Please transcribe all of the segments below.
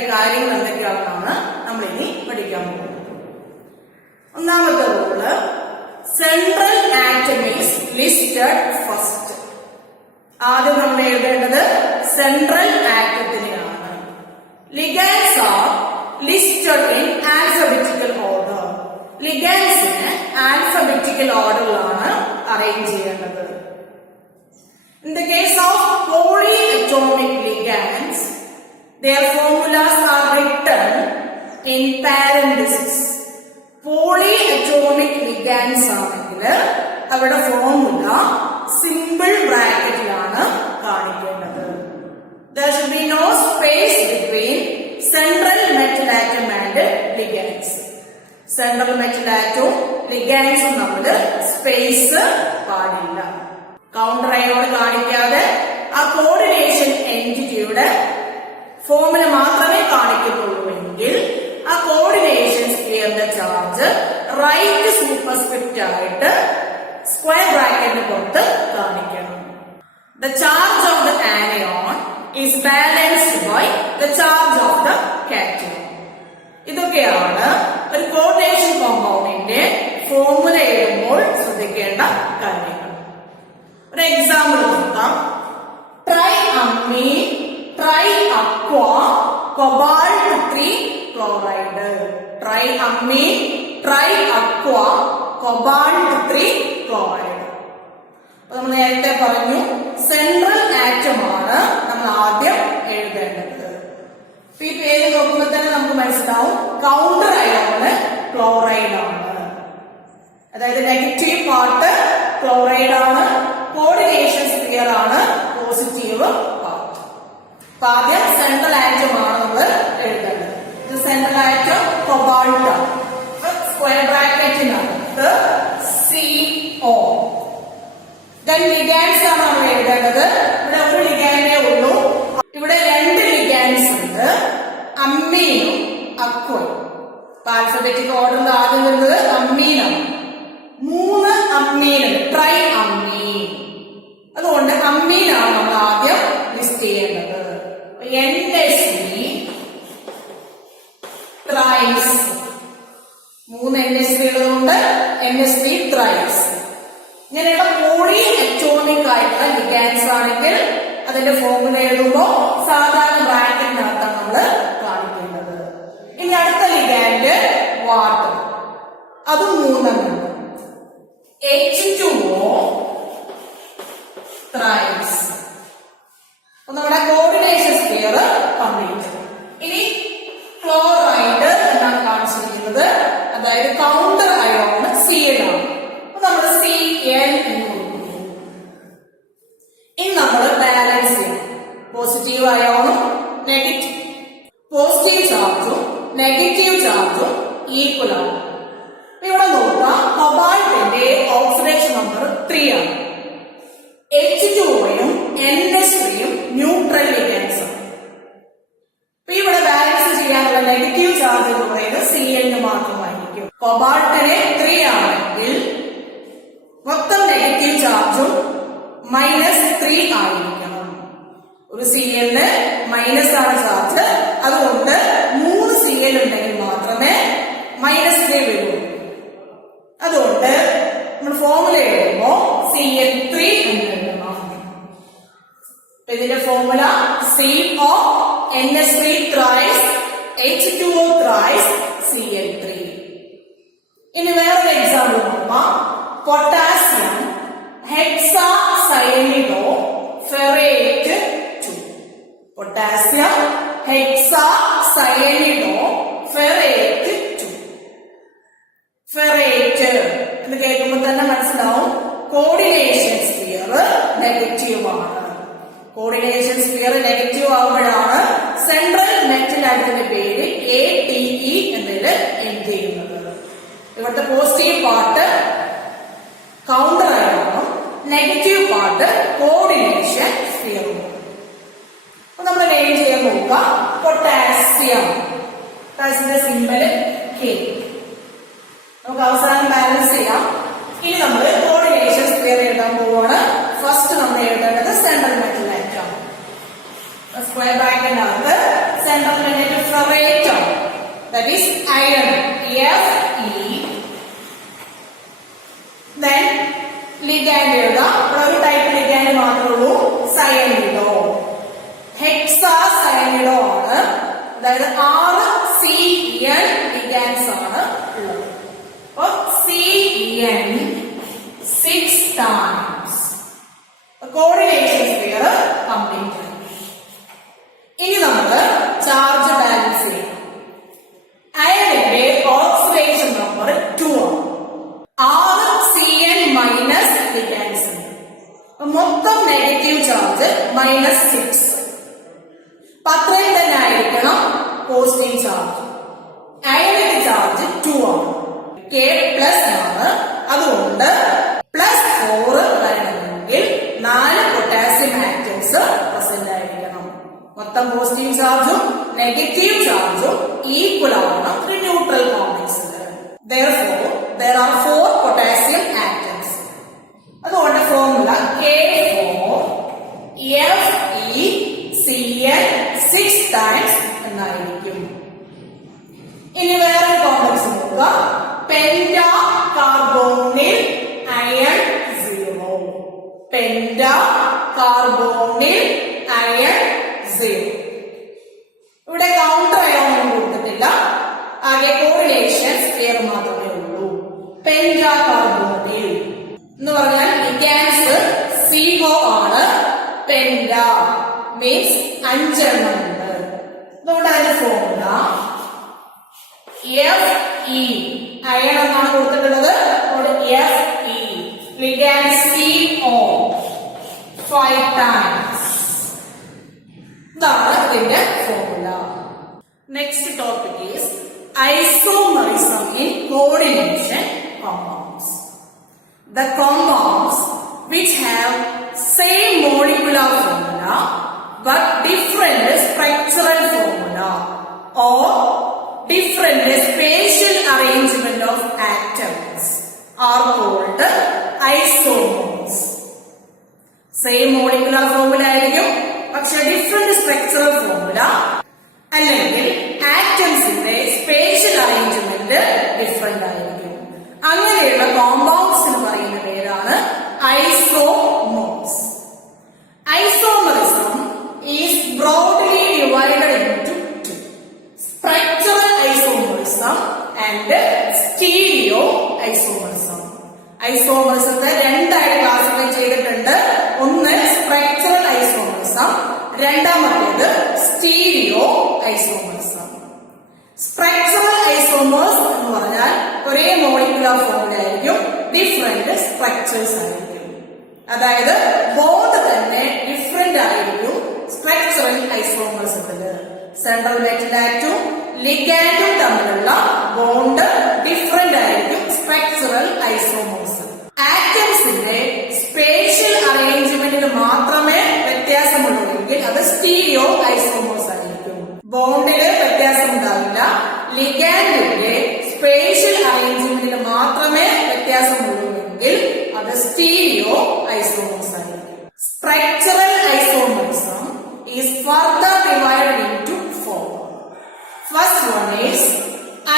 ശ്രദ്ധിക്കേണ്ട കാര്യങ്ങൾ എന്തൊക്കെയാണെന്നാണ് നമ്മൾ ഇനി പഠിക്കാൻ പോകുന്നത്. ഒന്നാമത്തെ rule, central atom is listed first. ആദ്യം നമ്മൾ എഴുതേണ്ടത് സെൻട്രൽ ആറ്റത്തിനെയാണ്. Ligands are listed in alphabetical order. ലിഗാൻഡ്സിനെ ആൽഫബറ്റിക്കൽ ഓർഡറിലാണ് അറേഞ്ച് ചെയ്യേണ്ടത്. In the case of polyatomic ligands, their formulas are written in parentheses. Polyatomic ligands ആണെങ്കിൽ അവരുടെ ഫോർമുല സിമ്പിൾ ബ്രാക്കറ്റിലാണ് കാണിക്കേണ്ടത്. There should be no space between central metal atom and ligands. Central metal atom ligands തമ്മിൽ space പാടില്ല. Counter ion കാണിക്കാതെ ആ coordination എൻറ്റിറ്റിയുടെ formula മാത്രമേ കാണിക്കുന്നുള്ളൂവെങ്കിൽ ആ coordination സ്ഫിയറിന്റെ charge right superscript ആയിട്ട് സ്ക്വയർ ബ്രാക്കറ്റിന് പുറത്ത് കാണിക്കണം. The charge of the anion is balanced by the charge of the cation. ഇതൊക്കെയാണ് ഒരു കോർഡിനേഷൻ കോമ്പൗണ്ടിന്റെ ഫോർമുല എഴുതുമ്പോൾ ശ്രദ്ധിക്കേണ്ട കാര്യങ്ങൾ. ഒരു എക്സാമ്പിൾ നോക്കാം. Triammine, triaqua, cobalt 3 chloride. Triammine, triaqua, cobalt 3 chloride. അപ്പൊ നമ്മൾ നേരത്തെ പറഞ്ഞു സെൻട്രൽ ആറ്റമാണ് നമ്മൾ ആദ്യം എഴുതേണ്ടത്. ഈ പേര് നോക്കുമ്പോൾ തന്നെ നമുക്ക് മനസ്സിലാവും കൗണ്ടർ അയോണ് ക്ലോറൈഡ് ആണ്. അതായത് നെഗറ്റീവ് പാർട്ട് ക്ലോറൈഡ് ആണ്, കോർഡിനേഷൻ സ്ഫിയർ ആണ് പോസിറ്റീവ് പാർട്ട്. അപ്പൊ ആദ്യം സെൻട്രൽ ആറ്റം ആണ് നമ്മൾ എഴുതേണ്ടത്. ഇത് സെൻട്രൽ ആറ്റം കൊബാൾട്ട്, സ്ക്വയർ ബ്രാക്കറ്റിനകത്ത് CO. ദെൻ ലിഗാൻഡ്സ് ആണ് നമ്മൾ എഴുതേണ്ടത്. ഇവിടെ ഒരു ലിഗാൻഡേ ഉള്ളൂ. ഇവിടെ 2 ലിഗാൻഡ്സ് ഉണ്ട്, അമ്മീനും അക്വയും. ആൽഫബറ്റിക് ഓർഡറിൽ ആദ്യം വരുന്നത് അമ്മീനാണ്. 3 അമ്മീനുണ്ട്, ട്രൈ അമ്മീൻ. അതുകൊണ്ട് അമ്മീനാണ് നമ്മൾ ആദ്യം ലിസ്റ്റ് ചെയ്യേണ്ടത്. NH3 ത്രൈസ്, 3 NH3 ഉള്ളതുകൊണ്ട് NH3 ത്രൈസ്. ഇങ്ങനെയുള്ള പോളി അറ്റോമിക് ആയിട്ടുള്ള ലിഗാൻഡ്സ് ആണെങ്കിൽ അതിന്റെ ഫോർമുല എഴുതുമ്പോൾ സാധാരണ ബ്രാക്കറ്റിനകത്താണ് നമ്മൾ കാണിക്കേണ്ടത്. ഇനി അടുത്ത ലിഗാൻഡ് വാട്ടർ, അത് 3 H2O ത്രൈസ്. നമ്മുടെ കോർഡിനേഷൻ സ്ഫിയർ കംപ്ലീറ്റ്. ഇനി ക്ലോറൈഡ് എന്നാണ് കാണിച്ചിരിക്കുന്നത്, അതായത് കൗണ്ടർ അയോൺ Cl ആണ്. അപ്പൊ നമ്മൾ Cl എന്ന് കൊടുക്കുന്നു. ഇനി നമ്മൾ ബാലൻസ് ചെയ്യണം. പോസിറ്റീവ് അയോണും പോസിറ്റീവ് ചാർജും നെഗറ്റീവ് ചാർജും ഈക്വൽ ആണ്. ഇവിടെ നോക്കാം, കൊബാൾട്ടിന്റെ ഓക്സിഡേഷൻ നമ്പർ 3 ആണ്. H2O-യും NH3-യും ന്യൂട്രൽ ലിഗാൻഡ്സ് ആണ്. അപ്പൊ ഇവിടെ ബാലൻസ് ചെയ്യാനുള്ള നെഗറ്റീവ് ചാർജ് എന്ന് പറയുന്നത് Cl മാത്രമായിരിക്കും. കൊബാൾട്ടിന് 3 ആണെങ്കിൽ മൊത്തം നെഗറ്റീവ് ചാർജും -3 ആയിരിക്കണം. ഒരു Cl മൈനസ് ആണ് ചാർജ്, അതുകൊണ്ട് 3 Cl ഉണ്ടെങ്കിൽ മാത്രമേ -3 വരൂ. അതുകൊണ്ട് നമ്മൾ ഫോർമുല എഴുതുമ്പോ Cl3 എന്ന് എഴുതണം. ഇതിന്റെ formula CO NH3 thrice H2O thrice Cl3. ഇനി വേറൊരു എക്സാമ്പിൾ നോക്കാം. പൊട്ടാസ്യം ഹെക്സാസയനിഡോ ഫെറേറ്റ് 2. പൊട്ടാസ്യം ഹെക്സാസയനിഡോ ഫെറേറ്റ് 2. ഫെറേറ്റ് എന്ന് കേൾക്കുമ്പോൾ തന്നെ മനസ്സിലാവും കോർഡിനേഷൻ സ്ഫിയർ നെഗറ്റീവ് ആണ്. കോർഡിനേഷൻ സ്ഫിയർ നെഗറ്റീവ് ആവുമ്പോഴാണ് സെൻട്രൽ മെറ്റൽ ആറ്റത്തിന്റെ പേര് ATE എന്നതിൽ എൻഡ് ചെയ്യുന്നത്. ഇവിടുത്തെ പോസിറ്റീവ് പാർട്ട് കൗണ്ടർ അയോണും നെഗറ്റീവ് പാർട്ട് കോർഡിനേഷൻ സ്ഫിയറും. അപ്പൊ നമ്മൾ നെയിം ചെയ്യാൻ നോക്കുക. പൊട്ടാസ്യം, പൊട്ടാസ്യത്തിന്റെ സിമ്പൽ K. നമുക്ക് അവസാനം ബാലൻസ് ചെയ്യാം. ഇനി നമ്മൾ കോർഡിനേഷൻ സ്ഫിയർ എഴുതാൻ പോവാണ്. ഫസ്റ്റ് നമ്മൾ എഴുതേണ്ടത് സെൻട്രൽ മെറ്റൽ ആറ്റം. സ്ക്വയർ ബ്രാക്കറ്റിനകത്ത് central metal separator, that is iron, Fe. Then ligand എഴുതുക. ഒരു ടൈപ്പ് ലിഗാൻഡ് മാത്രമേ ഉള്ളൂ, സയനിഡോ. ഹെക്സാ സയനിഡോ ആണ്. അതായത് 6 CN ലിഗാൻഡ്സ് ആണ് ഉള്ളത്. അപ്പൊ CN 6 times. Coordination pair complete ആയി. ഇനി നമുക്ക് ചാർജ് ബാലൻസ് ചെയ്യാം. അയണിന്റെ ഓക്സിഡേഷൻ നമ്പർ 2 ആണ്. 6 CN മൈനസ് ലിഗാൻഡ്സ് ഉണ്ട്. മൊത്തം നെഗറ്റീവ് ചാർജ് -6. അത്രയും തന്നെ ആയിരിക്കണം പോസിറ്റീവ് ചാർജ്. അയണിന്റെ ചാർജ് 2 ആണ്. K പ്ലസ് ആണ്. അതുകൊണ്ട് +4 വരണമെങ്കിൽ 4 പൊട്ടാസ്യം ആറ്റംസ് പ്രസന്റ് ആയിരിക്കണം. മൊത്തം പോസിറ്റീവ് ചാർജും നെഗറ്റീവ് ചാർജും ഈക്വൽ ആവണം ഒരു ന്യൂട്രൽ കോംപ്ലക്സിൽ. Therefore, there are 4 potassium atoms. അതുകൊണ്ട് ഫോർമുല K4FeCN 6 times എന്നായിരിക്കും. ഇനി വേറെ കോംപ്ലക്സ് നോക്കുക. Penta കാർബോണിൽ iron 0. Penta കാർബോണിൽ iron 0. ഇവിടെ കൗണ്ടർ അയോൺ ഒന്നും കൊടുത്തിട്ടില്ല. ആകെ കോറിലേഷൻസ് പെയർ മാത്രമേ ഉള്ളൂ. പെന്റാ കാർബോണിൽ എന്ന് പറഞ്ഞാൽ ലിഗാൻഡ്സ് CO ആണ്. പെന്റാ മീൻസ് 5 എണ്ണം ഉണ്ട്. അതുകൊണ്ട് അതിന്റെ ഫോർമുല Fe അയൺ എന്നാണ് കൊടുത്തിട്ടുള്ളത്. Fe ligand CO 5 times. ഇതാണ് ഇതിന്റെ formula. Next topic is isomerism in coordination compounds. The compounds which have same molecular formula but different structural formula or different spatial arrangement of atoms are called isomers. Same molecular formula ആയിരിക്കും, പക്ഷെ different structural formula അല്ലെങ്കിൽ ആറ്റംസിന്റെ spatial arrangement different ആയിരിക്കും. അങ്ങനെയുള്ള കോമ്പൗണ്ട്സിന് പറയുന്ന പേരാണ് isomers. Isomerism is broadly divided into 2: structural isomerism and stereo isomerism. ഐസോമറിസത്തെ രണ്ടായിട്ട് classify ചെയ്തിട്ടുണ്ട്. ഒന്ന് സ്ട്രക്ചറൽ ഐസോമറിസം, രണ്ടാമത്തേത് സ്റ്റീരിയോ ഐസോമറിസം. സ്ട്രക്ചറൽ ഐസോമേഴ്സ് എന്ന് പറഞ്ഞാൽ ഒരേ മോളിക്കുലർ ഫോർമുല ആയിരിക്കും, ഡിഫറെന്റ് സ്ട്രക്ചേഴ്സ് ആയിരിക്കും. അതായത് ബോണ്ട് തന്നെ ഡിഫറെന്റ് ആയിരിക്കും സ്ട്രക്ചറൽ ഐസോമേഴ്സത്തില്. സെൻട്രൽ മെറ്റൽ ആറ്റവും ലിഗാൻഡും തമ്മിലുള്ള ബോണ്ട് ഡിഫറെന്റ് ആയിരിക്കും സ്ട്രക്ചറൽ ഐസോമേഴ്സ്. ആറ്റംസിന്റെ സ്പേഷ്യൽ അറേഞ്ച്മെന്റിന് മാത്രമേ വ്യത്യാസമുള്ളൂവെങ്കിൽ അത് സ്റ്റീരിയോ ഐസോമേഴ്സ് ആയിരിക്കും. ബോണ്ടില് വ്യത്യാസം ഉണ്ടാവില്ല. ലിഗാൻഡിന്റെ സ്പേഷ്യൽ അറേഞ്ച്മെന്റിന് മാത്രമേ വ്യത്യാസമുള്ളൂവെങ്കിൽ അത് സ്റ്റീരിയോ ഐസോമേഴ്സ് ആയിരിക്കും. Structural isomerism is further divided into 4. First one is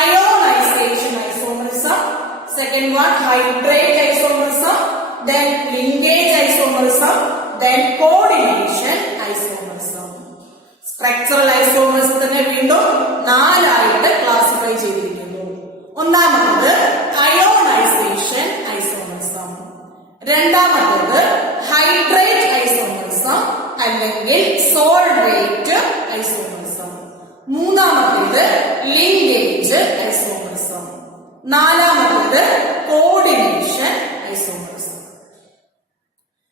ionization isomerism, second one hydrate isomerism, then linkage isomerism, then coordination isomerism. Structural isomerism തന്നെ വീണ്ടും 4 ആയിട്ട് ക്ലാസിഫൈ ചെയ്തിരിക്കുന്നു. ഒന്നാമത്തേത് അയോണൈസേഷൻ ഐസോമറിസം, രണ്ടാമത്തേത് ഹൈഡ്രേറ്റ് ഐസോമറിസം അല്ലെങ്കിൽ സോൾവേറ്റ് ഐസോമറിസം, മൂന്നാമത്തേത് linkage isomerism, നാലാമത്തേത് coordination isomerism.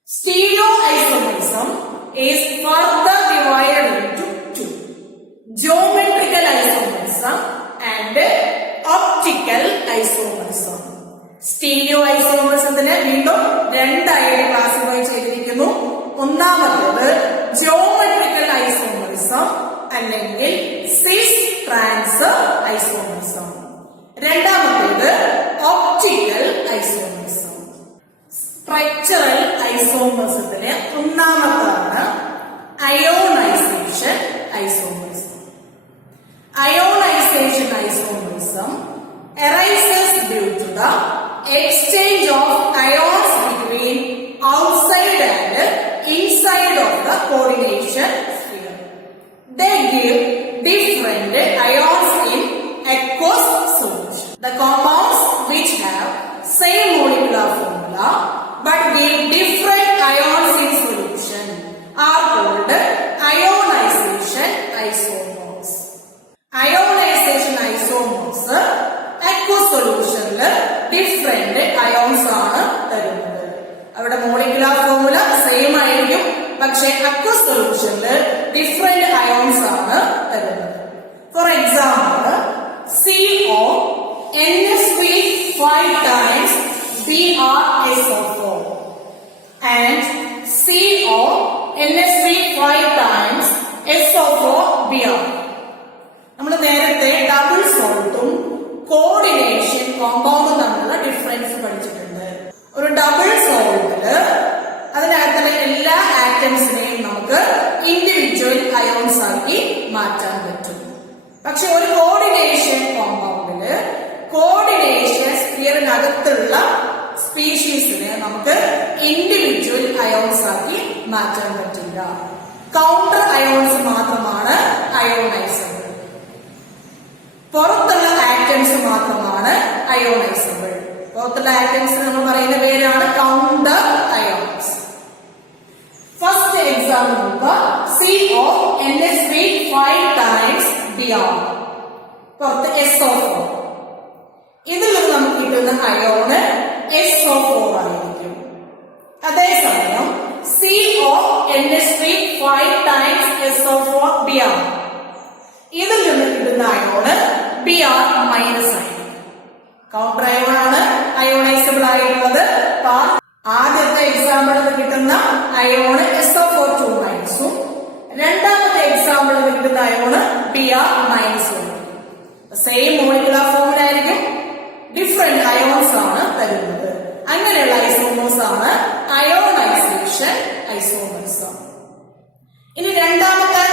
Stereo isomerism is further divided into 2: geometrical isomerism and optical isomerism. Stereo ഐസോമറിസത്തിനെ വീണ്ടും രണ്ടായിട്ട് ക്ലാസിഫൈ ചെയ്തിരിക്കുന്നു. ഒന്നാമത്തേത് ജിയോമെട്രിക്കൽ ഐസോമറിസം അല്ലെങ്കിൽ സിസ് ട്രാൻസ് ഐസോമറിസം, രണ്ടാമത്തേത് ഒപ്റ്റിക്കൽ ഐസോമറിസം. സ്ട്രക്ചറൽ ഐസോമറിസത്തിലെ ഒന്നാമത്താണ് ionization isomerism. Ionization isomerism arises due to the exchange of ions between outside and inside of the coordination sphere. They give different ions in aqueous solution. The compounds which have same molecular formula but give different ions in solution are called ionization isomers. Ionization isomers aqueous solution different ions ആണ് തരുന്നത്. അവിടെ molecular formula same ആയിരിക്കും, പക്ഷെ aqueous സൊല്യൂഷനിൽ different ions ആണ് തരുന്നത്. For example CO NH3 5 times BrSO4 and CO NH3 5 times SO4 Br. നമ്മൾ നേരത്തെ ഡബിൾ സോൾട്ടും കോർഡിനേഷൻ കോമ്പൗണ്ടും തമ്മിലുള്ള ഡിഫറൻസ് പഠിച്ചിട്ടുണ്ട്. ഒരു ഡബിൾ സോൾട്ടില് അതിനകത്തുള്ള എല്ലാ ആറ്റംസിനെയും നമുക്ക് ഇൻഡിവിജ്വൽ അയോൺസ് ആക്കി മാറ്റാൻ പറ്റും. പക്ഷെ ഒരു കോർഡിനേഷൻ കോമ്പൗണ്ടില് കോർഡിനേഷൻ സ്ഫിയറിനകത്തുള്ള സ്പീഷീസിനെ നമുക്ക് ഇൻഡിവിജ്വൽ അയോൺസ് ആക്കി മാറ്റാൻ പറ്റില്ല. കൗണ്ടർ അയോൺസ് മാത്രമാണ് അയോണൈസബിൾ. പുറത്തുള്ള ആറ്റംസ് മാത്രമാണ് അയോണൈസബിൾ. പുറത്തുള്ള ആറ്റംസ് നമ്മൾ പറയുന്ന പേരാണ് കൗണ്ടർ അയോൺസ്. ഫസ്റ്റ് എക്സാമ്പിൾ നോക്കുക. CO NH3 5 times Br. പുറത്ത് SO4. ഇതിൽ നിന്ന് നമുക്ക് കിട്ടുന്ന അയോണ് SO4 ആയിരിക്കും. അതേസമയം CO NH3 5 times SO4 Br. ഇതിൽ നിന്ന് കിട്ടുന്ന അയോണ് Br മൈനസ് ആയിരിക്കും. കൗണ്ടർ അയോണാണ് അയോണൈസബിൾ ആയിട്ടുള്ളത്. ആദ്യത്തെ എക്സാമ്പിളിൽ കിട്ടുന്ന അയോണ് SO4 2 മൈനസും രണ്ടാമത്തെ എക്സാമ്പിളിൽ കിട്ടുന്ന അയോണ് Br മൈനസും. സെയിം മോളിക്കുലർ ഫോർമുല ആയിരിക്കും, ഡിഫറെന്റ് അയോൺസ് ആണ് തരുന്നത്. അങ്ങനെയുള്ള ഐസോമേഴ്സ് ആണ് അയോണൈസേഷൻ ഐസോമേഴ്സ്. ഇനി രണ്ടാമത്തെ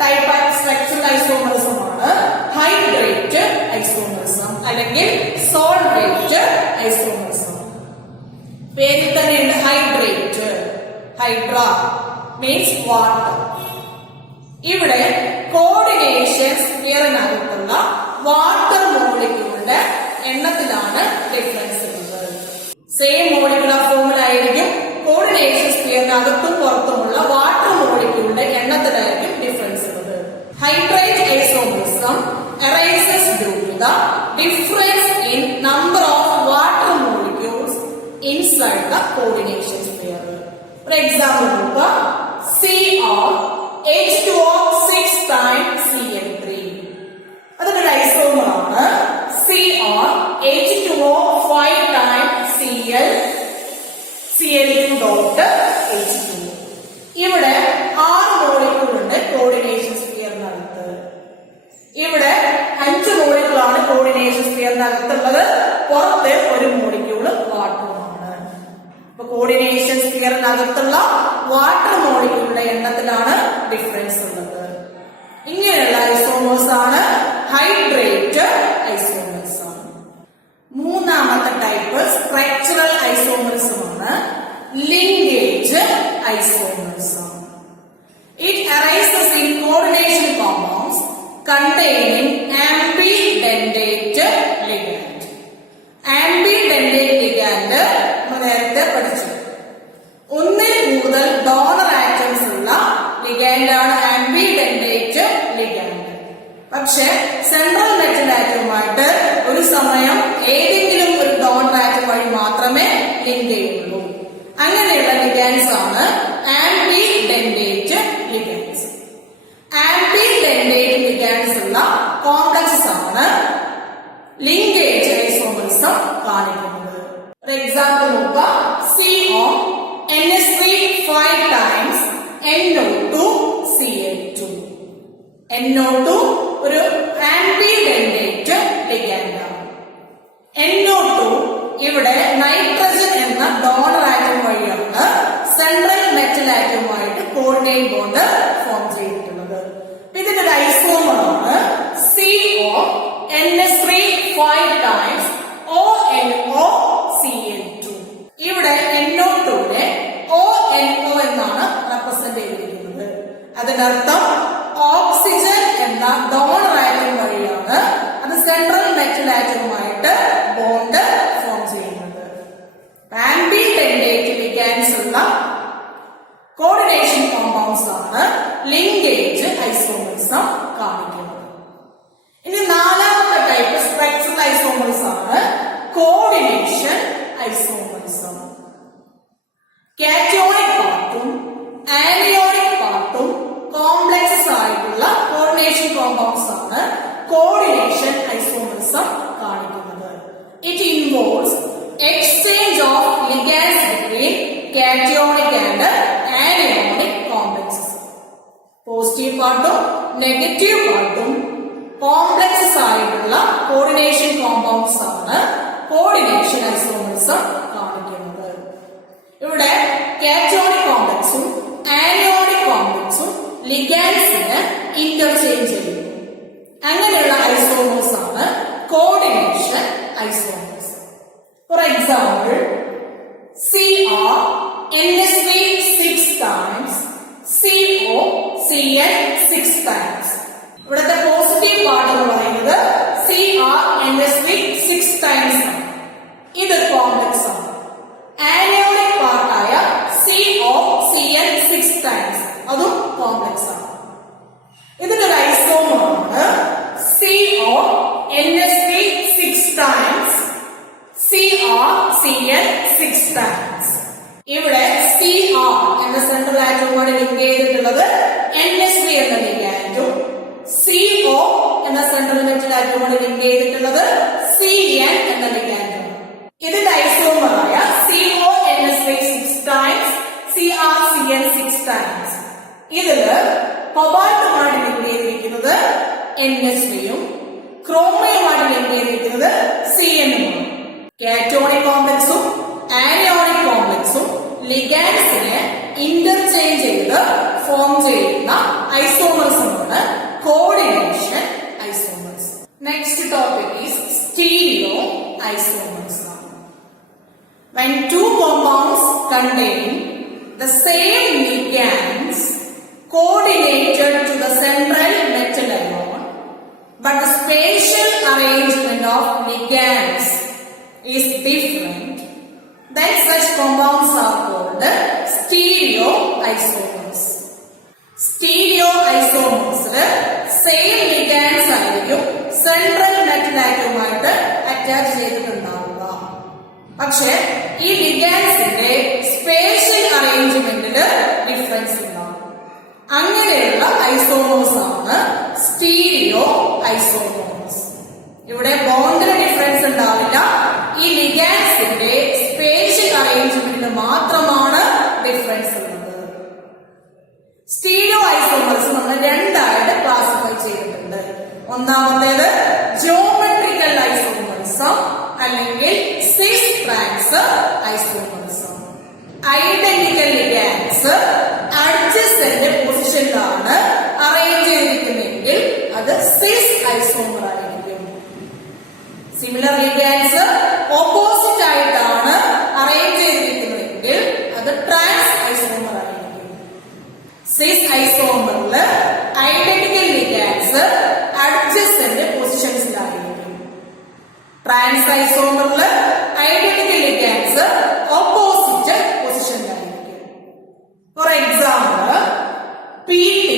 ടൈപ്പ് സ്ട്രക്ചറൽ ഐസോമേഴ്സും ആണ് ഹൈഡ്രേറ്റ് ഐസോമേഴ്സും അല്ലെങ്കിൽ സോൾവേറ്റ് ഐസോമേഴ്സും. പേരിൽ തന്നെയുണ്ട് ഹൈഡ്രേറ്റ്. Hydra means water. ഇവിടെ കോർഡിനേഷൻ സ്ഫിയറിനകത്തുള്ള വാട്ടർ മോളിക്യൂളിന്റെ എണ്ണത്തിലാണ് ഡിഫറൻസ് ഉള്ളത്. സെയിം മോളിക്കുലർ ഫോർമുല ആയിരിക്കും, കോർഡിനേഷൻ സ്ഫിയറിനകത്തും പുറത്തുമുള്ള വാട്ടർ മോളിക്യൂളിന്റെ എണ്ണത്തിലായിരിക്കും ഡിഫറൻസ് ഉള്ളത്. Hydrate isomerism arises due to the difference in number of water molecules inside the coordination sphere. For example, നോക്കുക. Cr H2O 6 times Cl3. അതൊരു ഐസോമർ ആണ്. Cr H2O 5 times Cl2 dot H2O. ഇവിടെ 6 molecule ഉണ്ട് coordination സ്ഫിയറിനകത്ത്. ഇവിടെ 5 മോളിക്യൂളാണ് coordination സ്ഫിയറിനകത്തുള്ളത്. പുറത്ത് ഒരു molecule വാട്ടറുമാണ്. അപ്പൊ കോർഡിനേഷൻ സ്ഫിയറിനകത്തുള്ള വാട്ടർ മോളിക്യൂളിന്റെ എണ്ണത്തിലാണ് ഡിഫറൻസ് ഉള്ളത്. ഇങ്ങനെയുള്ള ഐസോമേഴ്സ് ആണ് ഹൈഡ്രേറ്റ് ഐസോമേഴ്സ്. മൂന്നാമത്തെ ടൈപ്പ് സ്ട്രക്ചറൽ ഐസോമേഴ്സുമാണ് linkage isomers. It arises in coordination compounds containing ambidentate ligand. Ambidentate ligand നേരത്തെ പഠിച്ചു. ഒന്നിൽ കൂടുതൽ ഡോണർ ആറ്റംസ് ഉള്ള ലിഗാൻഡ് ആണ് ആംബിഡെന്റേറ്റ് ലിഗാൻഡ്. പക്ഷെ സെൻട്രൽ മെറ്റൽ ആറ്റവുമായിട്ട് ഒരു സമയം ഏതെങ്കിലും ഒരു ഡോണർ ആറ്റം വഴി മാത്രമേ ലിങ്ക് ചെയ്യുള്ളൂ. അങ്ങനെയുള്ള ലിഗാൻഡ്സ് ആണ് ആംബിഡെന്റേറ്റ് ലിഗാൻഡ്സ്. ആംബിഡെന്റേറ്റ് ലിഗാൻഡ്സ് ഉള്ള കോംപ്ലക്സസ് ആണ് ലിങ്കേജ് ഐസോമേഴ്സം കാണിക്കുന്നത്. ഫോർ എക്സാമ്പിൾ നോക്കുക. CO NH3 5 times NO2 Cl2. NO2 ഒരു ആംബിഡെന്റേറ്റ് ലിഗാൻഡ് ആണ്. NO2 ഇവിടെ നൈട്രജൻ എന്ന ഡോണർ ആറ്റം വഴിയാണ് സെൻട്രൽ മെറ്റൽ ആറ്റവുമായിട്ട് കോർഡിനേറ്റ് ബോണ്ട് ഫോം ചെയ്തിട്ടുള്ളത്. ഇതിന്റെ ഒരു ഐസോമർ ആണ് CO ആണ് കോർഡിനേഷൻ ഐസോമറിസം കാണിക്കുന്നത്. It involves exchange of ligands between cationic and anionic complexes. Positive പാർട്ടും നെഗറ്റീവ് പാർട്ടും കോംപ്ലക്സസ് ആയിട്ടുള്ള കോർഡിനേഷൻ കോമ്പൗണ്ട്സ് ആണ് കോർഡിനേഷൻ ഐസോമറിസം കാണിക്കുന്നത്. ഇവിടെ കാറ്റയോണിക് കോംപ്ലക്സും ആനയോണിക് കോംപ്ലക്സും ലിഗാൻഡ്സിന് ഇന്റർചേഞ്ച് ചെയ്യുന്നു. അങ്ങനെയുള്ള ഐസോമേഴ്സ് ആണ് coordination isomers. For example, CR NSV 6 times, CO CN 6 times. ഇവിടുത്തെ പോസിറ്റീവ് പാർട്ട് എന്ന് പറയുന്നത് CR NSV 6 times ആണ്. ഇത് കോംപ്ലക്സ് ആണ്. ആനയോണിക് പാർട്ടായ CO CN 6 times അതും കോംപ്ലക്സ് ആണ്. ഇതിന്റെ ഒരു ഐസോമറാണ് CO NSV 6 times, CR CN 6 times. ഇവിടെ CR എന്ന സെൻട്രൽ ആറ്റവുമായി ലിങ്ക് ചെയ്തിട്ടുള്ളത് NSV എന്ന ലിഗാൻഡും CO എന്ന സെൻട്രൽ മെറ്റൽ ആറ്റവുമായി ലിങ്ക് ചെയ്തിട്ടുള്ളത് CN എന്ന ലിഗാൻഡും. ഇതിന്റെ ഐസോമറായ CO NSV 6 times, CR CN 6 times. ഇതില് കൊബാൾട്ടുമായി ലിങ്ക് ചെയ്തിരിക്കുന്നത് NSVയും ക്രോമിയവുമായി ലിങ്ക് ചെയ്തിരിക്കുന്നത് CNുമാണ്. കാറ്റോണിക് കോംപ്ലക്സും ആനയോണിക് കോംപ്ലക്സും ലിഗാൻഡ്സിനെ ഇന്റർചേഞ്ച് ചെയ്ത് ഫോം ചെയ്യുന്ന ഐസോമർസാണ് coordination isomers. Next topic is stereo isomers. When two compounds contain the same ligands coordinated to the central metal ion, but the spatial arrangement of ligands is different, then such compounds are called stereoisomers. Stereoisomers same ligands ആയിരിക്കും central metal ആറ്റവുമായിട്ട് attach ചെയ്തിട്ടുണ്ടാവുക. പക്ഷെ ഈ ലിഗാൻഡ്സിന്റെ spatial അറേഞ്ച്മെന്റില് difference ഉണ്ടാവും. അങ്ങനെയുള്ള isomers ആണ് stereo isomers. ഇവിടെ ബോണ്ടിന് difference ഉണ്ടാവില്ല. ഈ ലിഗാൻഡ്സിന്റെ spatial അറേഞ്ച്മെന്റിന് മാത്രമാണ് ഡിഫറൻസ് ഉള്ളത്. സ്റ്റീരിയോ ഐസോമേഴ്സ് നമ്മൾ രണ്ടായിട്ട് ക്ലാസിഫൈ ചെയ്തിട്ടുണ്ട്. ഒന്നാമത്തേത് ജിയോമെട്രിക്കൽ ഐസോമേഴ്സം അല്ലെങ്കിൽ cis trans isomerism. Identical ligands adjacent പൊസിഷനിലാണ് അറേഞ്ച് ചെയ്തിരിക്കുന്നതെങ്കിൽ അത് സിസ് ഐസോമർ ആയിരിക്കും. സിമിലർ ലിഗാൻഡ്സ് ഓപ്പോസിറ്റ് ആയിട്ടാണ് അറേഞ്ച് ചെയ്തിരിക്കുന്നതെങ്കിൽ അത് ട്രാൻസ് ഐസോമർ ആയിരിക്കും. സിസ് ഐസോമറില് ഐഡന്റിക്കൽ ലിഗാൻഡ്സ് അഡ്ജസന്റ് പൊസിഷൻസിലായിരിക്കും. ട്രാൻസ് ഐസോമറില് ഐഡന്റിക്കൽ ലിഗാൻഡ്സ് ഓപ്പോസിറ്റ് പൊസിഷനിലായിരിക്കും. For example, PT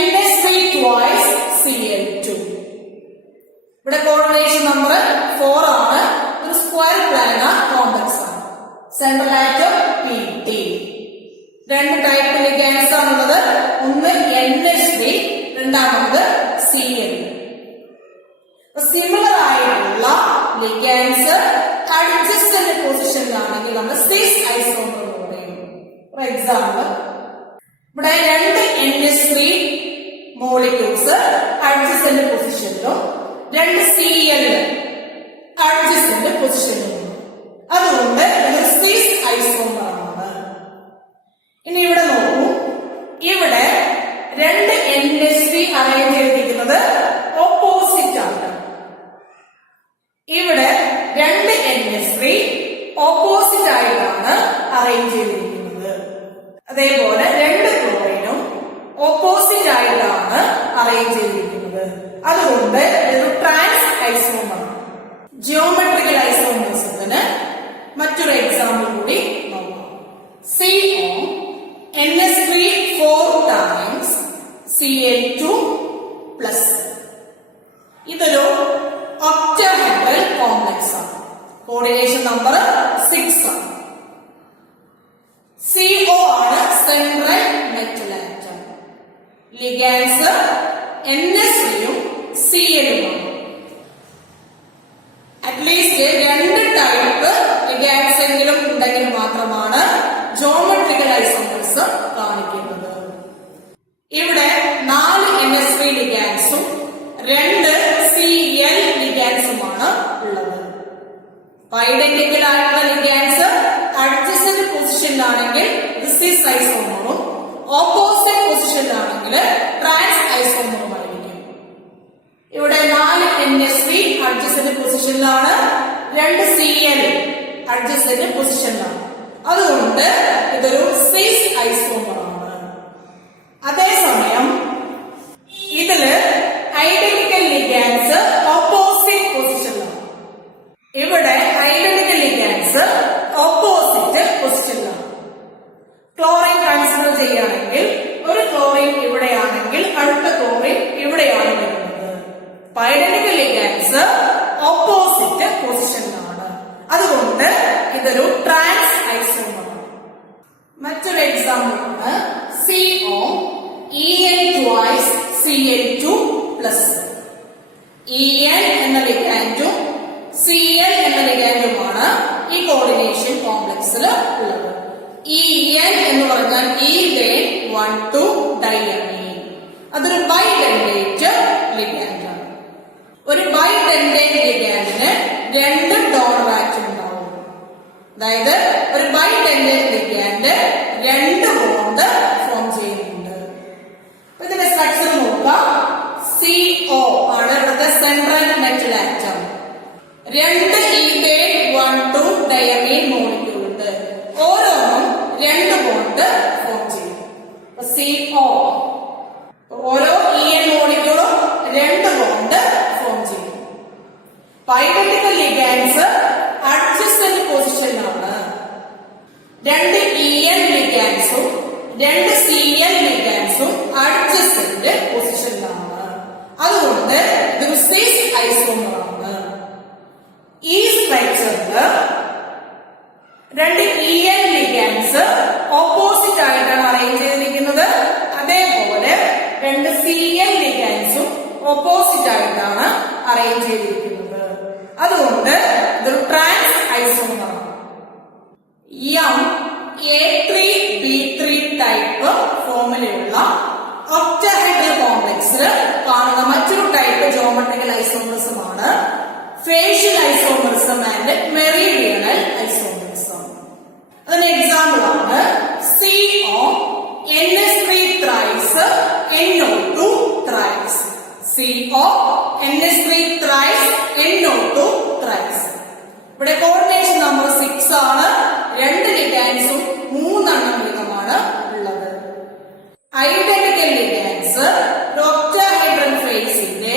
NSV twice Cl2. ഇവിടെ കോർഡിനേഷൻ നമ്പർ 4 ആണ്. ഒരു സ്ക്വയർ പ്ലാനാർ കോംപ്ലക്സ് ആണ്. Central atom PT. രണ്ട് ടൈപ്പ് ലിഗാൻഡ്സ് ആണുള്ളത്. ഒന്ന് NSV, രണ്ടാമത് Cl. സിമിലർ ആയിട്ടുള്ള ലിഗാൻഡ്സ് അഡ്ജസ്റ്റന്റ് പൊസിഷനിലാണെങ്കിൽ നമ്മൾ സിസ് ഐസോമർ എന്ന് പറയും. ഫോർ എക്സാമ്പിൾ, ഇവിടെ രണ്ട് NH3 മോളിക്യൂൾസ് അഡ്ജസ്റ്റന്റ് പൊസിഷനിലും രണ്ട് Cl അഡ്ജസ്റ്റന്റ് പൊസിഷനിലും. അതുകൊണ്ട് ഇത് സിസ് ഐസോമർ ആണ്. ഇനി ഇവിടെ നോക്കൂ, ഇവിടെ രണ്ട് NH3 അറേഞ്ച് ചെയ്തിരിക്കുന്നത് ഓപ്പോസിറ്റ് ആണ്. ഇവിടെ രണ്ട് NH3 ഓപ്പോസിറ്റ് ആയിട്ടാണ് അറേഞ്ച് ചെയ്തിരിക്കുന്നത്. അതേപോലെ രണ്ട് ക്ലോറിനും ഓപ്പോസിറ്റ് ആയിട്ടാണ് അറേഞ്ച് ചെയ്തിരിക്കുന്നത്. അതുകൊണ്ട് ഇതൊരു ട്രാൻസ് ഐസോമർ. ജിയോമെട്രിക്കൽ ഐസോമേഴ്സിന് മറ്റൊരു എക്സാമ്പിൾ കൂടി നോക്കാം. CO NH3 4 times Cl2 plus. ഇതൊരു ഒക്ടഹെഡ്രൽ കോംപ്ലക്സ് ആണ്. കോർഡിനേഷൻ നമ്പർ 6 ആണ്. CO ആണ് സെൻട്രൽ മെറ്റൽ ആറ്റം. ലിഗാൻഡ്സ് NSVയും കോംപ്ലക്സ് കാണിക്കുന്നത്. ഇവിടെ 4 NH3 ലിഗാൻസും 2 Cl ലിഗാൻസുമാണ് ഉള്ളത്. ഐഡന്റിക്കൽ ആയിട്ടുള്ള ലിഗാൻസ് അഡ്ജസന്റ് പൊസിഷനിലാണെങ്കിൽ സിസ് ഐസോമറും ഓപ്പോസിറ്റ് പൊസിഷനിലാണെങ്കിൽ ട്രാൻസ് ഐസോമറും ആയിരിക്കും. ഇവിടെ 4 NH3 അഡ്ജസന്റ് പൊസിഷനിലാണ്, 2 Cl അഡ്ജസന്റ് പൊസിഷനിലാണ്. അതുകൊണ്ട് ഇതൊരു സിസ് ഐസോമറാണ്. അതേസമയം ഇതില് ഐഡന്റിക്കൽ ലിഗാൻസ് ഓപ്പോസിറ്റ് പൊസിഷനിലാണ്. ഇവിടെ ഐഡന്റിക്കൽ ലിഗാൻസ് ഓപ്പോസിറ്റ് പൊസിഷനിലാണ്. ക്ലോറിൻ കൺസിഡർ ചെയ്യുകയാണെങ്കിൽ ഒരു ക്ലോറിൻ ഇവിടെയാണെങ്കിൽ അടുത്ത ക്ലോറിൻ ഇവിടെയാണ് വരുന്നത്. ഐഡന്റിക്കൽ ലിഗാൻസ് ഓപ്പോസിറ്റ് പൊസിഷനിലാണ്. അതുകൊണ്ട് ഇതൊരു ട്രാൻസ് ഐസോമറാണ്. മറ്റൊരു എക്സാമ്പിൾ ആണ് CO En twice Cl2 plus. En എന്ന ലിഗാൻഡും Cl എന്ന ലിഗാൻഡുമാണ് ഈ കോർഡിനേഷൻ കോംപ്ലക്സിൽ ഉള്ളത്. En എന്ന് പറഞ്ഞാൽ ഈഥേൻ 1,2 ഡയമീൻ. അതൊരു ബൈഡെൻഡേറ്റ് ലിഗാൻഡാണ്. ഒരു ബൈഡെൻഡേറ്റ് ലിഗാൻഡിന് 2 ഡോണർ ആറ്റം ഉണ്ടാവും. അതായത് ഒരു ബൈഡെൻഡേറ്റ് ലിഗാൻഡ് 2 ബോണ്ട് ഫോം ചെയ്യുന്നുണ്ട്. ഇതിന്റെ സ്ട്രക്ചർ നോക്കാം. CO ആണ് ഇവിടുത്തെ central metal atom. 2 ethane 1,2 diamine molecule ഉണ്ട്. ഓരോന്നും 2 ബോണ്ട് ഫോം ചെയ്യും. CO ഓരോ En മോളിക്യൂളും 2 ബോണ്ട് ഫോം ചെയ്യും. ഐഡന്റിക്കൽ ലിഗാൻസ് അഡ്ജസന്റ് പൊസിഷനിലാണ്. 2 En ലിഗാൻസും 2 Cl ലിഗാൻസും അഡ്ജസന്റ് പൊസിഷനിലാണ്. അതുകൊണ്ട് ഇതൊരു സിസ് ഐസോമറാണ്. ഈ സ്ട്രക്ചറില് 2 En ലിഗാൻസ് ഓപ്പോസിറ്റ് ആയിട്ടാണ് അറേഞ്ച് ചെയ്തിരിക്കുന്നത്. അതേപോലെ 2 Cl ലിഗാൻസും ഓപ്പോസിറ്റ് ആയിട്ടാണ് അറേഞ്ച് ചെയ്തിരിക്കുന്നത്. അതുകൊണ്ട് ഇതൊരു ട്രാൻസ് ഐസോമറാണ്. A3B3 ടൈപ്പ് ഫോമിലുള്ള ഒക്ടാഹെഡ്രൽ കോംപ്ലക്സിൽ കാണുന്ന മറ്റൊരു ടൈപ്പ് ജോമെട്രിക്കൽ ഐസോമറിസമാണ് facial isomerism and meridional isomerism. അതിന് എക്സാമ്പിൾ ആണ് CO NH3 thrice NO2 thrice. CO NH3 thrice NO2 thrice. ഇവിടെ കോർഡിനേഷൻ നമ്പർ 6 ആണ്. 2 ലിഗാൻസും 3 എണ്ണം വീതമാണ് ഉള്ളത്. ഐഡന്റിക്കൽ ലിഗാൻസ് ഒക്ടാഹെഡ്രൽ ഫേസിന്റെ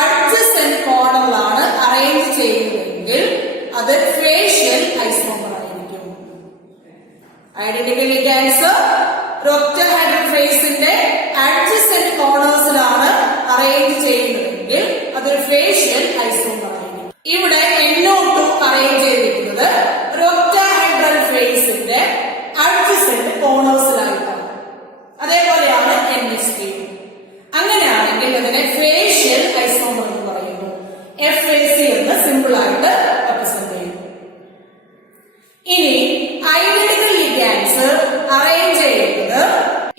അഡ്ജസന്റ് കോർണറിലാണ് അറേഞ്ച് ചെയ്യുന്നതെങ്കിൽ അത് ഫേഷ്യൽ ഐസോമർ ആയിരിക്കും. ഐഡന്റിക്കൽ ലിഗാൻസ് ഒക്ടാഹെഡ്രൽ ഫേസിന്റെ അഡ്ജസന്റ് കോർണേഴ്സിലാണ് അറേഞ്ച് ചെയ്യുന്നതെങ്കിൽ അതൊരു ഫേഷ്യൽ ഐസോമർ ആയിരിക്കും. ഇവിടെ NO2 അറേഞ്ച് ചെയ്തിരിക്കുന്നത് ഒക്ടാഹെഡ്രൽ ഫേസിന്റെ അഡ്ജസന്റ് കോർണേഴ്സിലായിട്ടാണ്. അതേപോലെയാണ് NH3. അങ്ങനെയാണെങ്കിൽ അതിനെ ഫേഷ്യൽ ഐസോമർ എന്ന് പറയുന്നു. FAC എന്ന് സിമ്പിൾ ആയിട്ട് റെപ്രസെന്റ് ചെയ്യുന്നു. ഇനി ഐഡന്റിക്കൽ ലിഗാൻസ് അറേഞ്ച് ചെയ്യുന്നത്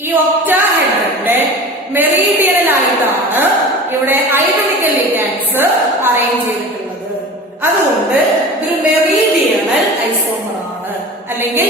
ഈ ഒക്ടാഹെഡ്രലിന്റെ മെറീഡിയണൽ ആയിട്ടാണ് ഇവിടെ ഐഡന്റിക്കൽ ലിഗാൻസ് അറേഞ്ച് ചെയ്തിട്ടുള്ളത്. അതുകൊണ്ട് ഇതൊരു മെറീഡിയണൽ ഐസോമർ ആണ്, അല്ലെങ്കിൽ